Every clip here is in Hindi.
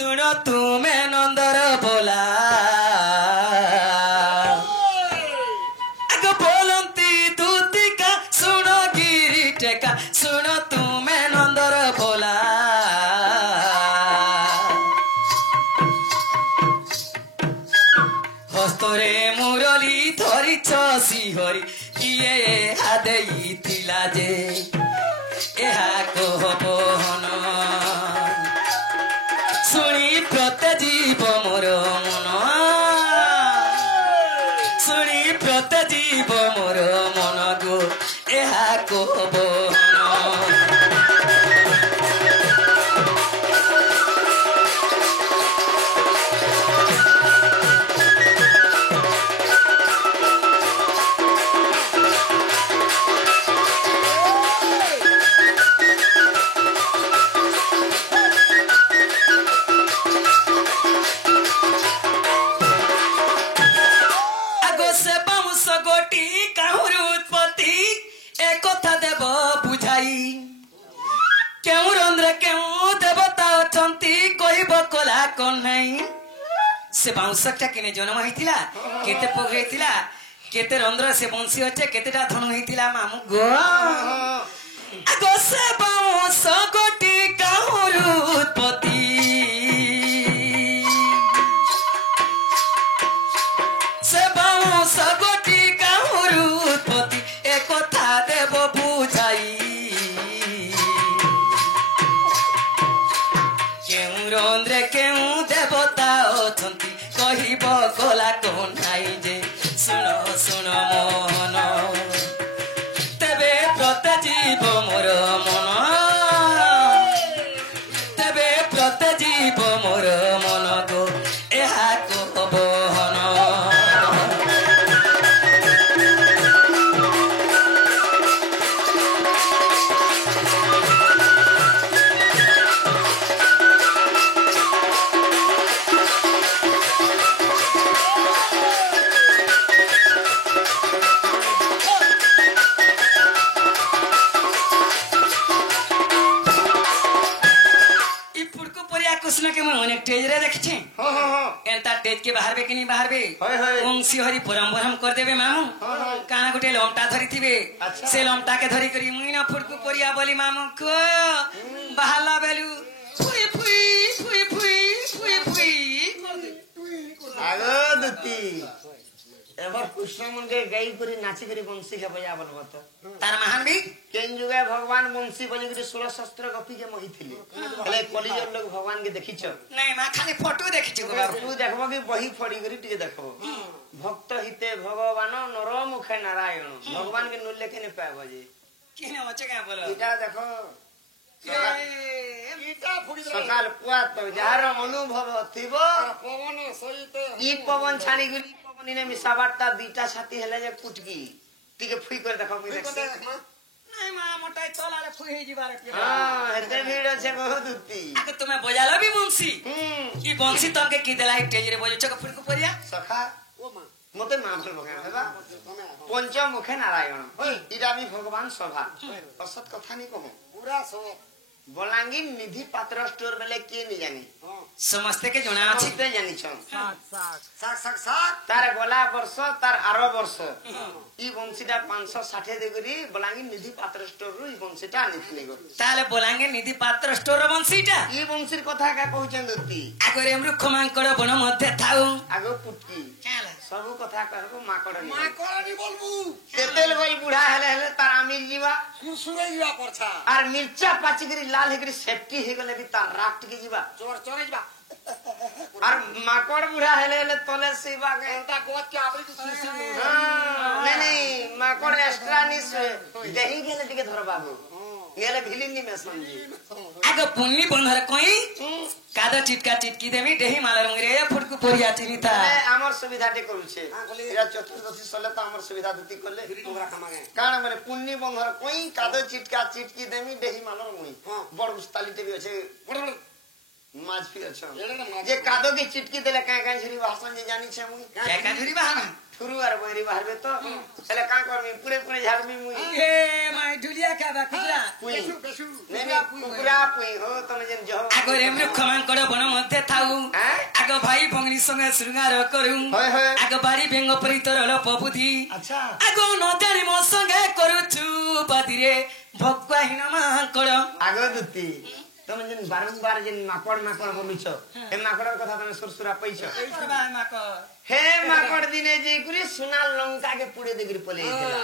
सुनो तुम्हें नंदर बोला आगो बोलती दूतिका सुनो गिरी टेका सुनो तुम्हें नंदर बोला हस्तरे मुरली धरी श्रीहरि किए हादेई थिला जे एहा कहबहन शुणी प्रते जीव मोर मन शुणी प्रते जीव मोर मन गो एहा कहबहन से बाउंसटा किने जन्म होइतिला केते पग होइतिला केते रंध्र से बंशी अच्छे केतेटा धन होइतिला मामू गो आगो से बाउंस गोटी काहुरु उत्पत्ति से बाउंस गोटी काहुरु उत्पत्ति ए कथा देव बुझाई केउ रंध्रे केउ देवता अछंती कहिब गला कोन नाई जे सुनो सुनो मोहन तेबे प्रते जीव मोर मन तेबे प्रते जीव मोर मन गो एहा कहबहन टेज के बाहर के नहीं बाहर बे वंशी हरि परम कर देबे मामू काना गोटे लमटा धरी थिबे से लमटा के धरी करी मुई ना फुटकु परिया बोली मामू को बाहला बेलु फुई फुई फुई फुई फुई फुई आगो दुती एबर कृष्ण मन के गाई करी नाची करी वंशी के बया बोलबो तो तार महान भी केन जुगे भगवान वंशी बनी करी 16 शस्त्र गपी के मोहिथिले हले कलिजर लोग भगवान के देखिछ नहीं मा खाली फोटो देखिछ गो बाबू तू देखबो कि बही फड़ी करी टिके देखबो भक्त हिते भगवान नर मुखे नारायण भगवान के नुल्ले के ने पाबो जे केने मचे का बोलो इटा देखो सकाल पुआ तो जार अनुभव थिबो पवन सहित ई पवन छानी गली पवन ने मिसाबाटा दीटा छाती हेले जे कुटकी टिके फुई कर देखो मी देख नहीं मा मोटाई तलाले फुई हे जिबार के हां हेते भीड़ छे बहुत दुती आके तुम्हें बजालो भी वंशी ई वंशी तंके की देलाई टेज रे बजे चक फुड़को परिया सखा ओ मां मते मां भल बगा हेबा पंचमुखे नारायण इरा भी भगवान सभा असत कथा नहीं कहूं पूरा सो बलांगीर निधि पात्र स्टोर बेले के नहीं जानी समझते के जणा अछि ते जानी छ साक तार गोला वर्ष तार 8 वर्ष ई वंशीटा 560 देगरी बलांगीर निधि पात्र स्टोर रु ई वंशीटा आनिथिले गो ताले बलांगीर निधि पात्र स्टोर वंशीटा ई वंशीर कथा का कहउछन दुती आगरे रुख मांकड़ बन मध्य थाउ आगो पुटकी काला सब कथा कहबो माकड़ नहीं बोलबू तेतेल गई बुढ़ा हेले तार आमिर जीवा सुरे जीवा परछा आर मिर्चा पाचिकरी लाल हेकरी सेफ्टी हे गले भी तार राक्ट के जीवा चोर चोरे जीवा आर माकड़ बुढ़ा हेले तले सेवा के एंता गोत के आपरी तू सीसी नहीं माकड़ एक्स्ट्रा निस देही गेले टिके धर बाबू गेले भिलिनी में समझी आगो पुन्नी बंधर कोई कादा चिटका चिटकी देमी देही मालर मुरे फुटकु पोरिया चिनिता हमर सुविधा टे करू छे एरा चतुर्दशी सले त हमर सुविधा दती करले तोरा खमागे काना माने पुन्नी बंधर कोई कादा चिटका चिटकी देमी देही मालर मुई बड़ उस्ताली टे भी अछि बड़ माछ भी अच्छा जे कादो की चिटकी देले काहे काहे झरी भाषण जे जानी छे मुई काय का झुरी बहाना ठुरु आर बहरी बाहरबे तो चले का करमी पूरे पूरे झाड़मी मुई ए माय ढुलिया खाबा कुकुरा पुई बेसु बेसु नहीं नहीं कुकुरा पुई हो तमे जेन जो आगरे मृख मांकड़ बन मध्य थाऊ हैं? आग भाई भंगनी संगे श्रृंगार करू होय होय आग बारी बेंग परी तरल पबुधि अच्छा आग न जानी मो संगे करूछु बादिरे भगवाहीन मांकड़ आगो दुती तमे जेन बारंबार जेन माकड़ माकड़ बोलुछ ए माकड़र कथा तमे सुरसुरा पैछ हे माकड़ दिने जे गुरी सुना लंका के पुड़े देगिर पले इतला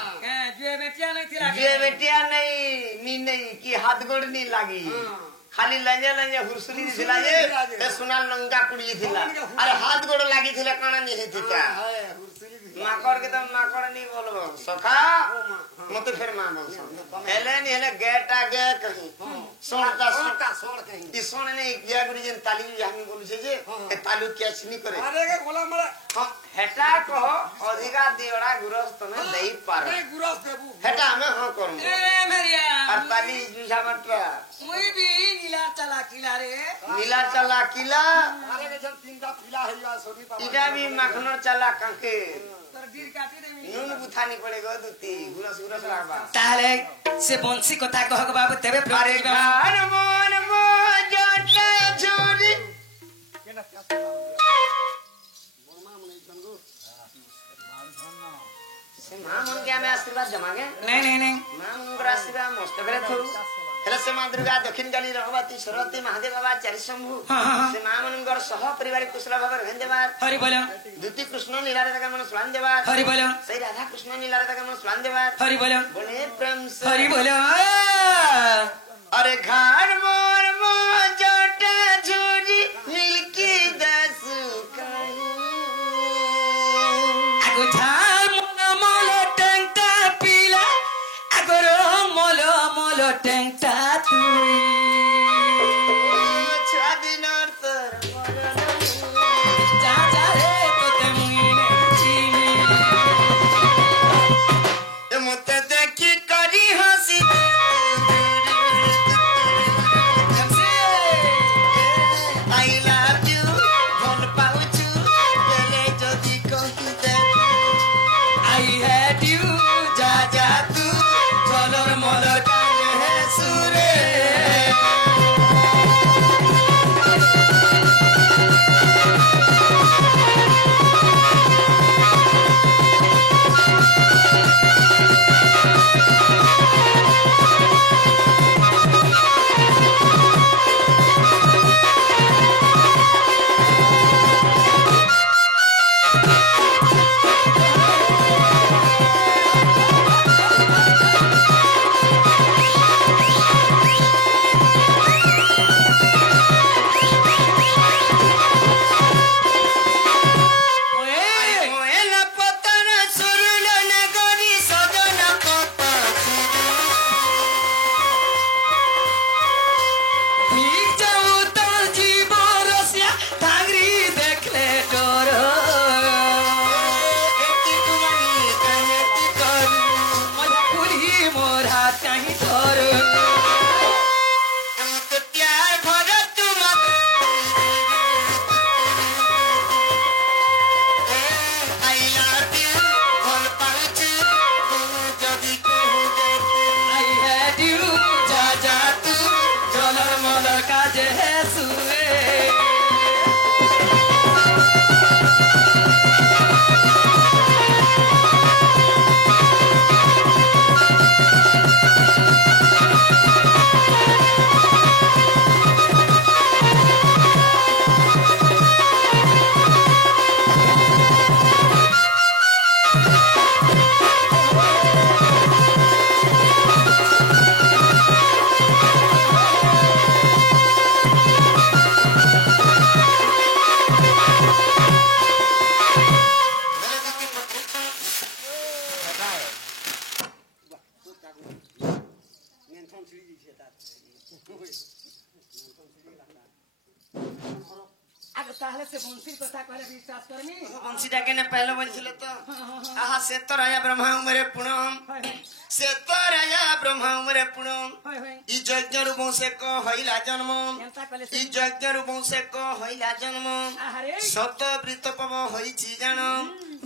जुए बेटिया नहीं थिला जे बेटिया नहीं नी नहीं कि हाथ गोड़ नहीं लागी खाली लंजे लंजे हुरसुली दिला जे ए सुना लंका पुड़ी थिला अरे हाथ गोड़ लागी थिला काना नहीं हेतिता माकड़ के तो माकड़ नहीं बोलबो सखा मते फिर मां बोल हेले नहीं हेले गेटा गे कहीं सोणता सोणका सोण कहीं ई सोण नहीं या गुरी जेन ताली हामी बोलु छे जे ए तालु कैच नहीं करे अरे के गोला मरे हां हेटा कहो अधिका दियोड़ा गुरस्त में दई पार ए गुरस देबू हेटा हमें हां करू ए मेरिया और ताली जुझा मटरा मुई भी नीला चला किला रे नीला चला किला अरे के जन तीनटा फिला हैया सोनी पापा इटा भी मखनर चला कंके तोर गिर काटी दे नून बुथानी पड़ेगो दुती गुरस गुरस राबा ताले से बंसी कथा कहक बाबू तेबे अरे प्रवेश बाबू खान मोन मो जटे झूरी केना क्या बोलमा मने चंगो से मां मन के हमें आशीर्वाद जमागे नहीं मां मन आशीर्वाद मस्त करे थू हेले से मां दुर्गा दक्षिण काली रघुवती सरस्वती महादेव बाबा चारि शंभु हाँ। से मां मनकर सह परिवार कुशल भाव रहन देवार हरि बोलो द्वितीय कृष्ण लीलारे तक मन स्नान देवार हरि बोलो सही राधा कृष्ण लीलारे तक मन स्नान देवार हरि बोलो बोले प्रेम से हरि बोलो अरे घाट मोर मो जटा झूरी मिलकी दसु आगो झार मोलो टेंटा पीला आगरो मोलो टेंटा तुई छादिनार तर जा रे तो ते मुई ने चीनी ए मते देखी करी हंसी आई लव यू भल पाउछु बेले जदी कहिते आई हैड यू जा तू चलर मलर काहे है सुरे ओए मोएला पतन सुरुल नगरी सदन पता ठीक जाऊ तो जीव रसिया धांगरी देखले डर एती कुमारी कहेती करू मजबूरी मोर हाथ कहीं धर हमके प्यार भर तुम आई लव यू भल पाउछु जदी कहिते आई हैड यू जा तू चलर मलर काजे है सुरे मेंथन छिड़ी छै ता मेंथन छिड़ी लागता आग ताहले से बंसी कथा कहले विश्वास करमी बंसीटा केने पहले बंसिले तो आहा से तो राजा ब्रह्मा उमरे पुणम से तो राजा ब्रह्मा उमरे पुणम ई यज्ञ रूपों से को हइला जन्म एंता कहले ई यज्ञ रूपों से को हइला जन्म आहारे सत वृत्त पव होइछि जान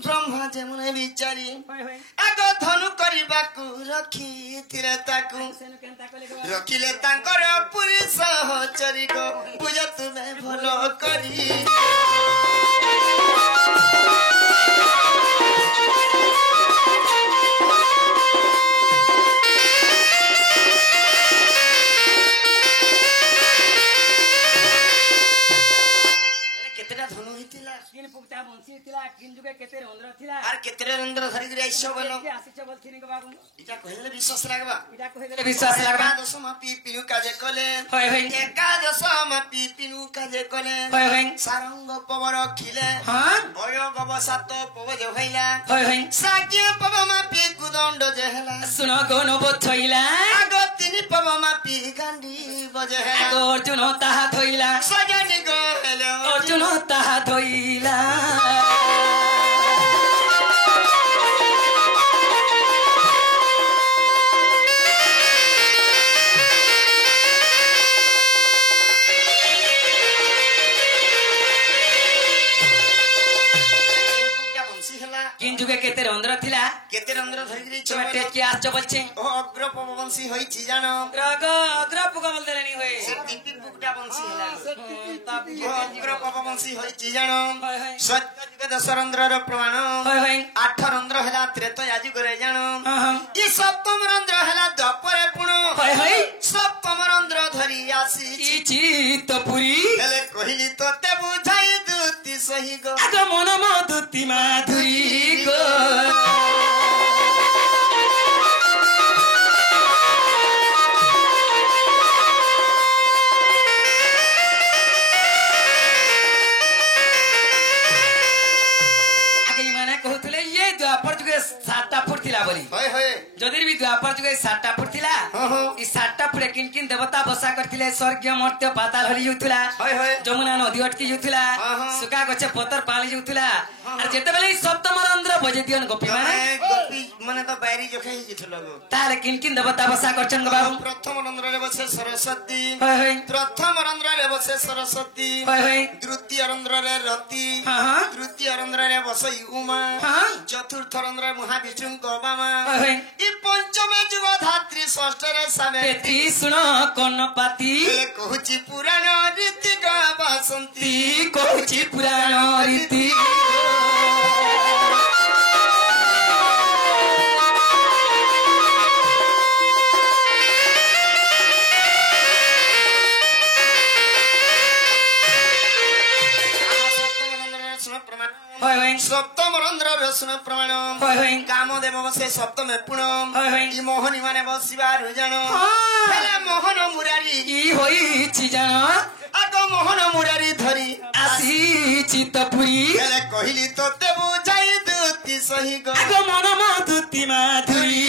ब्रह्मा जेमने विचारी होय होय आग धनु करिबाकू रखिथिले ताकू सेनु केंता कहले रखिले तांकर पुरी सहचरी को पूजा तुमे भलो करी केतेटा धनु हितिला किन पुक्ता बंसी थिला किन जुगे केते रंद्र थिला आर केतेटा रंद्र धरि गिरे आइसो बोलो के आसी छ बोलथिनी गो बाबू इटा कहिले विश्वास लागबा इटा कहि विश्वास लागबा एकादश मा पिनु काजे कले होय होय एकादश मा पिनु काजे कले होय होय सारंग पवर खिले हां अय गब सात पव जे हइला होय होय सागे पव मा पि कुदंड जे हला सुनो गोनो बोथइला आग तिनी पव मा पि गांडी बजे हला अर्जुन ताहा धइला सजनी गो हेलो अर्जुन ताहा धइला किन जुगे केते रंद्र थिला केते रंद्र धरि गिरे चमटे के आछ बोलछे ओ अग्र पवंसी होइछि जानो रग अग्र पुगा बोल देलनी होय से टिपि पुकटा वंशी हला ताप अग्र पवंसी होइछि जानो होय होय सत्य जुगे दशरंद्रर प्रमाण होय होय आठ रंद्र हला त्रेतया जुगे जानो हां ई सप्तम रंद्र हला द्वापरे पुण होय होय सप्तम रंद्र धरि आसी ई चित्तपुरी हेले कहिली तोते बुझाई दुति सही गो आग मन मधुति माधुरी गो आगे माने कहथले ये द्वापर जुगे 7टा फुट थिला बोली होय होय जदि भी द्वापर जुगे 7टा फुट थिला ई 7टा फुट किन किन देवता बसा करथिले स्वर्ग मर्त्य पाताल हरि जुथुला होय होय जमुना नदी अटकी जुथुला सुका गछे पतर पाली जुथुला और जेते बेले सप्तम रंध्र बजे दियन गोपी माने गोपी माने तो बैरी जोखे हि जिथलो गो ताले किन किन देवता बसा करछन गो बाबू प्रथम रंध्र रे बसे सरस्वती होय होय प्रथम रंध्र रे बसे सरस्वती होय होय द्वितीय रंध्र रे रति हां तृतीय रंध्र रे बसई उमा हां चतुर्थ रंध्र महाविष्णु गोबामा होय होय ई पंचम जुग धात्री षष्ठ रे सामे पेत्री सुन कन्नपाती ए कहूची पुराण रीति गा बसंती ती कहूची पुराण रीति होय होय सप्तम रंध्र रसन प्रमाण होय होय कामदेव बसे सप्तमे पुण होय होय ई मोहनी माने बसिबार जान हां हेले मोहन मुरारी ई होईछि जान आग मोहन मुरारी धरी आसी चित्तपुरी हेले कहिली तोते बुझाई दुति सही गो आग मन मधुति माधुरी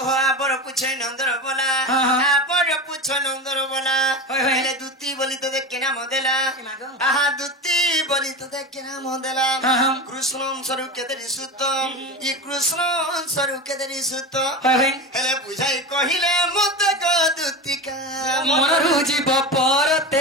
ओह आबर पुछे नंदर बोला आबर पुछ नंदर बोला होय होय हेले दुति बोली तो देख केना मदेला मागो आहा दुति बोली तो देख केना मदेला हां कृष्ण स्वरूप के देरी सुत ई कृष्ण स्वरूप के देरी सुत होय होय हेले बुझाई कहिले मत गो दुति का मन रुजिब परते